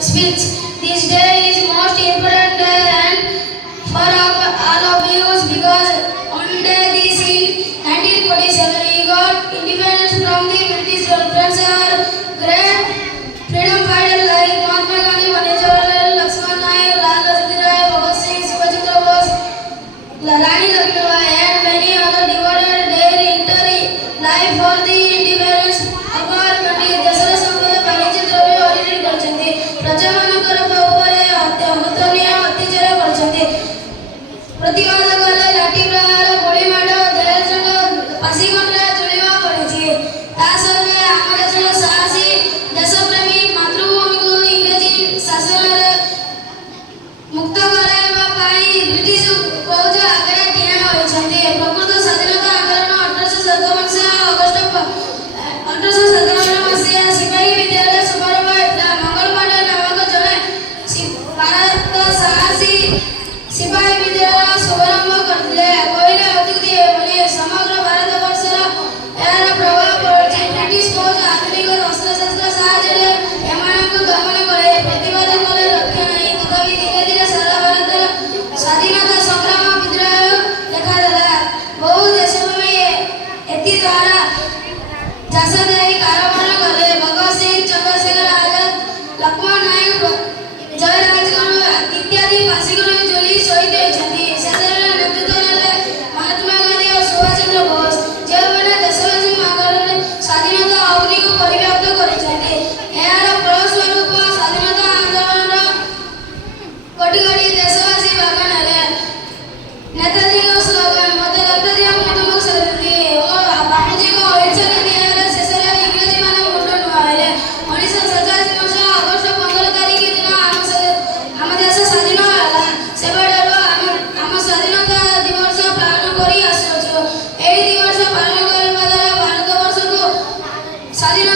speech. This day is most important day and for all of you because on this in 1947 we got independence from the British rule. Friends, our great freedom fighters like Mahatma Gandhi, Pandit Jawaharlal, Lakshman Naik, Lal Lajpat Rai, Bhagat Singh, Subhash Chandra Bose, Rani Lakshmibai and many other devoted their entire life for the independence of our country. ଦେଶର ସମ୍ପଦ ବାଣିଜ୍ୟ ଦ୍ରବ୍ୟ ହରିଣୀ କରିଛନ୍ତି, ପ୍ରଜାମାନଙ୍କର ଉପରେ ହତ୍ୟା ଅତ୍ୟାଚାର କରିଛନ୍ତି, ପ୍ରତିବାଦ କଲେ ଲାଠି ପ୍ରହାର, ଗୁଳି ମାଡ଼, ଦେହଛୁଙ୍କ, ଫାଶୀ କଣ୍ଟାରେ ଝୁଲିବାକୁ ପଡ଼ିଛି। ତା ସତ୍ତ୍ୱେ ଆମ ଦେଶର ସାହସୀ ଦେଶପ୍ରେମୀ ମାତୃଭୂମିକୁ ଇଂରେଜ ଶାସନରୁ ମୁକ୍ତ କରାଇବା ପାଇଁ ବ୍ରିଟିଶ ଫୌଜ ଆଗରେ ଠିଆ ହୋଇଛନ୍ତି। ପ୍ରକୃତ ସ୍ୱାଧୀନତା ଆନ୍ଦୋଳନ 1857 ମସିହା ସିପାହୀ ବିଦ୍ୟାଳୟ ଶୁଭାରମ୍ଭ ହୋଇଥିଲା। ମଙ୍ଗଲ ପାଣ୍ଡେ ନାମକ ଜଣେ ଭାରତ ସାହସୀ ସିପାହୀ ବିଦ୍ୟାଳୟ ଶୁଭାରମ୍ଭ କରିଥିଲେ। କହିଲେ ଅତ୍ୟୁକ୍ତି ହେବନି, ସମଗ୍ର ଭାରତବର୍ଷର ଏହାର ପ୍ରଭାବ ପଡ଼ିଛି। ବ୍ରିଟିଶ ଫୌଜ ଆଧୁନିକ ଅସ୍ତ୍ରଶସ୍ତ୍ର ସାହାଯ୍ୟରେ ଏମାନଙ୍କୁ ଦମନ କଲେ, ପ୍ରତିବାଦ କଲେ, ରକ୍ଷା ନାହିଁ। ତଥାପି ଧୀରେ ଧୀରେ ସାରା ଭାରତର ସ୍ୱାଧୀନତା ସଂଗ୍ରାମ ବିଦ୍ରୋହ ଦେଖାଦେଲା। ବହୁ ଦେଶପ୍ରେମୀ ଏଥିଦ୍ୱାରା ଝାସ ଦେଇ କାରାବରଣ କଲେ। ଭଗତ ସିଂ, ଚନ୍ଦ୍ରଶେଖର ଆଜାଦ, ଲକ୍ଷ୍ମଣ ନାୟକ, ଜୟରାଜଗୁରୁ ଇତ୍ୟାଦି ଫାଶୀରେ ଝୁଲି ଶହୀଦ ହୋଇଛନ୍ତି। ଶେଷରେ ନେତୃତ୍ୱ ନେଲେ ମହାତ୍ମା ଗାନ୍ଧୀ ଓ ସୁଭାଷ ଚନ୍ଦ୍ର ବୋଷ, ଯେଉଁମାନେ ଦେଶବାସୀମାନଙ୍କର ସ୍ୱାଧୀନତା ଅଗ୍ନିକୁ ପରିବ୍ୟାପ୍ତ କରିଛନ୍ତି। ଏହାର ଫଳସ୍ୱରୂପ ସ୍ୱାଧୀନତା ଆନ୍ଦୋଳନର କୋଟି କୋଟି ଦେଶବାସୀ ଭାଗ ନେଲେ। ନେତାଜୀଙ୍କ ସ୍ଲୋଗାନ "ମୋତେ ରକ୍ତ ଦିଅ, ମୁଁ ତୁମକୁ ଶକ୍ତି" ଓ ବାପୁଜୀଙ୍କ ଅହିଂସ ନୀତି ଏହାର ଶେଷରେ ଇଂରେଜୀମାନେ ମୁଣ୍ଡ ନୁଆଁଇଲେ। 1947 ମସିହା ଅଗଷ୍ଟ 15 ତାରିଖ ଦିନ ଆମ ଦେଶ ସ୍ୱାଧୀନ ହେଲା। ସେବେଠାରୁ ଆମ ସ୍ୱାଧୀନତା ଦିବସ ପାଳନ କରି ଆସୁଅଛୁ। ଏହି ଦିବସ ପାଳନ କରିବା ଦ୍ୱାରା ଭାରତବର୍ଷକୁ ସ୍ୱାଧୀନ